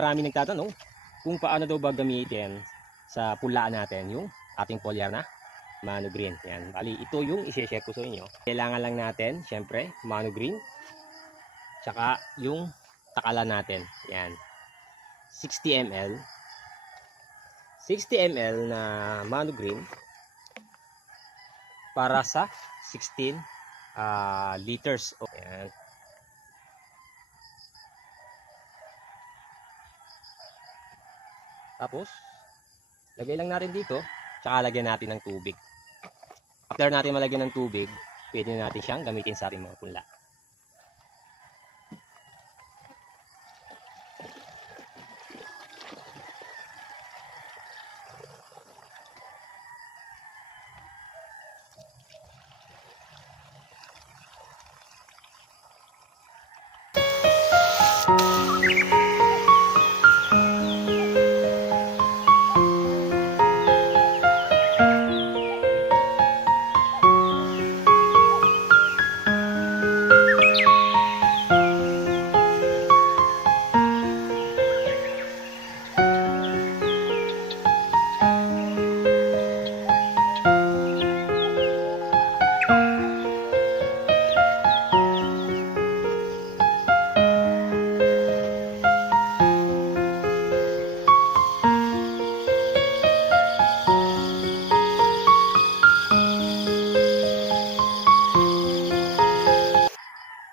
Marami nagtatanong kung paano daw ba gamitin sa pulaan natin yung ating foliar na Mano Green. Yan. Bali, ito yung i-share ko sa inyo. Kailangan lang natin, syempre, Mano Green. Tsaka yung takalan natin. Yan. 60 ml. 60 ml na Mano Green para sa 16 liters. Yan. Tapos, lagay lang natin dito, tsaka lagyan natin ng tubig. After natin malagyan ng tubig, pwede na natin siyang gamitin sa ating mga punla.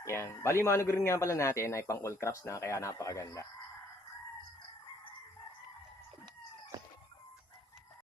Yan. Bali, Mano Green nga pala natin ay pang all crops na, kaya napakaganda.